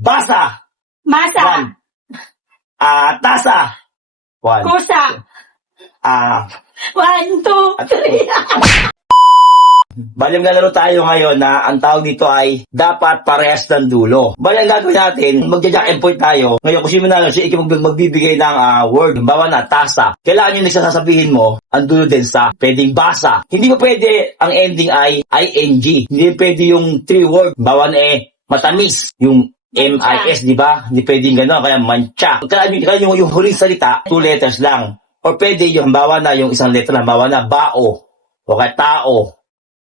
Basa. Masa. One. Ah, tasa. One. Kusa. Ah, One, two, three. Bali, maglalaro tayo ngayon na ang tawag dito ay dapat parehas ng dulo. Bali, ang gagawin natin, magja-jack and point tayo. Ngayon, kung sino na siya, ikaw mag- magbibigay ng ah, word. Bawa na, tasa. Kailangan yung nagsasasabihin mo, ang dulo din sa pwedeng basa. Hindi mo pwede ang ending ay ing. Hindi pwede yung three word. Bawa na eh, matamis. Yung M-I-S, di ba? Hindi pwedeng gano'n, kaya mancha. Kaya yung, kaya yung, yung huling salita, two letters lang. Or pwede yung, bawa na yung isang letter lang, bawa na bao. O kaya tao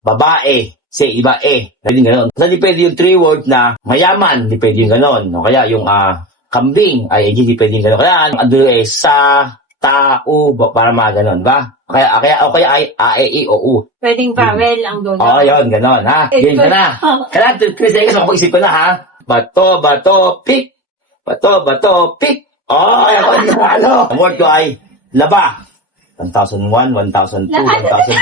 babae, si iba eh. Pwede gano'n. Kasi di pwede yung three word na mayaman, di pwede yung gano'n. O kaya yung ah, kambing, ay hindi pwede yung gano'n. Kaya ang dulo eh, sa, tao, ba- para mga gano'n, ba? Kaya, kaya, o kaya ay, a, e, i, o, u. Pwedeng vowel ang dulo. Oo, yun, gano'n, ha? Eh, Game ka na. oh. Kailangan, Chris, eh, kasi mag-isip ko na, ha? Bato, bato, pick. Bato, bato, pick. Oh, ako, ano? Ang word ko ay, laba. 1001, 1002, 1003.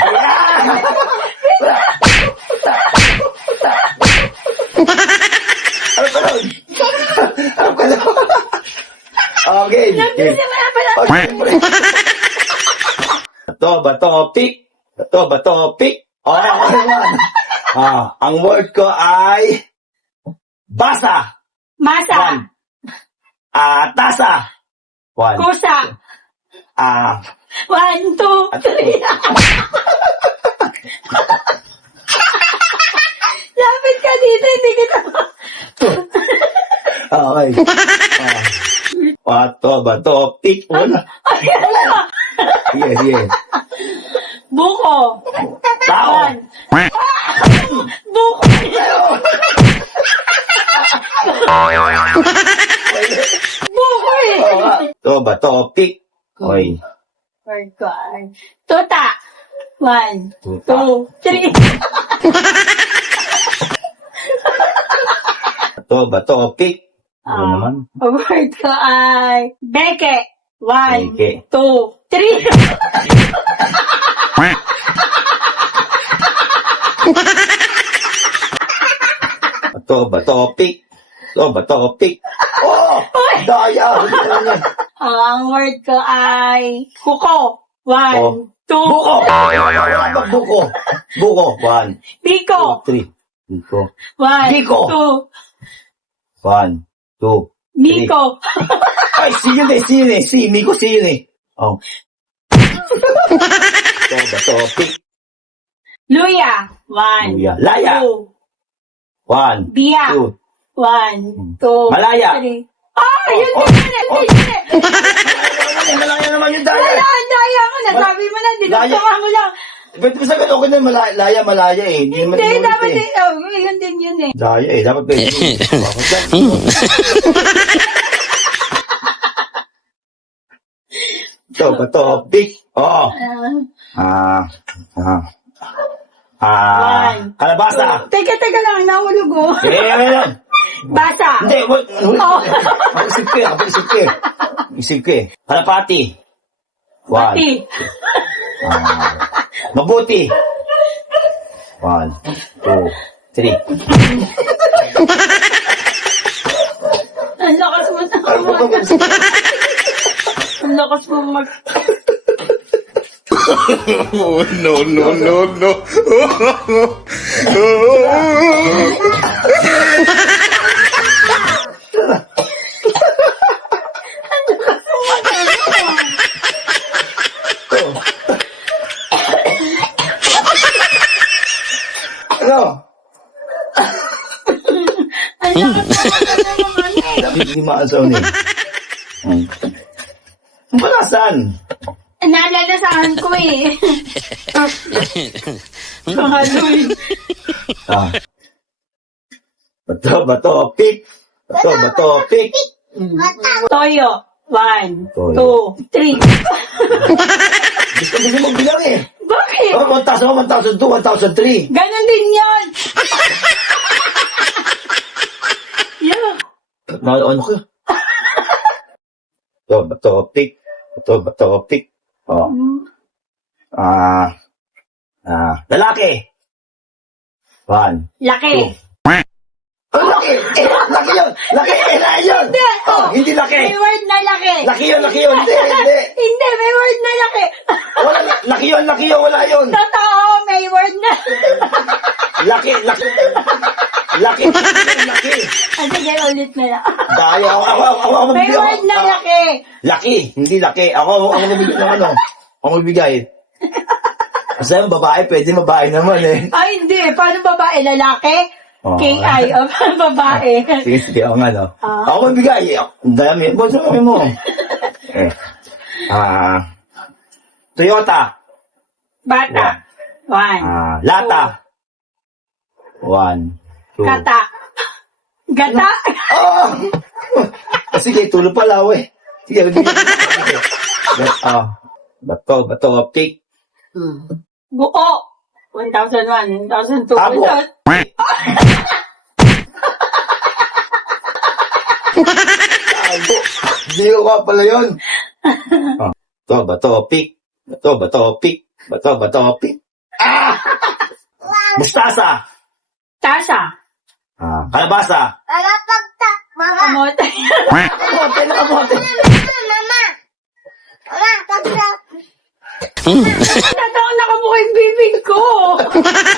Ano ka nun? Ano ka nun? Okay. okay. Okay. Bato, bato, pick. Bato, bato, pick. Oh, ako naman. Ah, ang word ko ay basa. Masa. One. Ah, tasa. One. Kusa. Ah, One, two, three. Lapit ka dito, hindi kita. okay. Ah. Bato, bato, pick. Wala. Sige, sige. Buko. Tao. One. Bato, bato, pick. Okay. Word ko ay. Tuta. One, Tuta. two, three. Bato, bato, pick. Ano Ah. naman? Word ko ay. Beke. One, Beke. two, three. Bato, bato, pick. Bato, bato, pick. Oh! Daya! Ang word ko ay kuko. One, Oh. two, Buko! Buko? Buko. One, biko. two, three. Buko. One, Biko. two, One, two. Miko. Ay, si yun eh, si yun eh. Si, Miko, si yun eh. Oh. Bato, bato, pick. Luya. One, Luya. Laya. two, One, biya. two. One, two, Malaya. three. Ah, yun Oh, din yun, oh. yun din yun. Malaya, malaya naman yung daya. Wala, ang daya mo na. Sabi mo na, dinagtunga mo lang. Ba't ko sabi, okay na, malaya, laya, malaya eh. Hindi naman Hindi, dapat eh. din. Oh, yun din yun eh. Daya eh, dapat pwede. Bakit yan? Ito, bato, pick. Oh. Ah, Ah. Ah. Ah. Kalabasa. teka, teka lang, nahulog mo. Eh, ano yan? Basa. Hindi, wait. Oh. Mag-isip ka, mag-isip ka. Mag-isip ka. Kalapati. One. Pati. Ah. Mabuti. One, two, three. Ang lakas mo na. Ano ba mag Ang lakas mo mag... Oh, no, no, no, no. Ano? Ang lakas mo mag... Dapat hindi maasaw niya. Hmm. Malasan. Nalalasahan ko eh. Sa Halloween. Ah. Bato, bato, pick. Bato, bato, pick. Toyo. One, Toyo. two, three. Gusto gusto mo bilang eh. Bakit? Oh, 1,000, 1,002, 1,003. Ganon din yun. Na, ano bato, pick. Bato, bato, pick. Oh. Ah. Ah. Lalaki. One. Laki. Ang laki! Eh, Laki yun! Laki! Eh, na yun! Hindi. Oh, hindi laki! May word na laki. Laki yun, laki yun! Hindi, hindi! Hindi, may word na laki. Wala, laki yun, laki yun, wala yun! Totoo, may word na. Laki, laki! Laki! Laki! Sige, ulit na lang. Dahil ako, ako, ako, ako, May magbigay- word na ako- laki. Laki, hindi laki. Ako, ako magbigay ng ano. Ako magbigay. Kasi yung babae, pwede babae naman eh. Ay, hindi. Paano babae? Lalaki? Oo. K.I. o babae. Sige, sige, ako nga no. Ah. Ako magbigay. Ang dami. Ang dami mo. eh. Ah. Toyota. Bata. One. Ah, lata. One. Two. Kata. Gata. Oh! Sige, tulo pala, we. Sige, sige. sige. Ah. Bato, bato, pick. Buo. 1,001, 1,002. Tabo. 1,000. Tago. Hindi ko ka pala yun. Ah. Bato, bato, pick. Bato, bato, pick. Bato, bato, pick. Ah! Mustasa. Tasha. Ah, kalabasa. Nagapagta, mama. Kamote. Kamote na kamote. Mama. Mama, pagta. Nataon na kamukha yung bibig ko.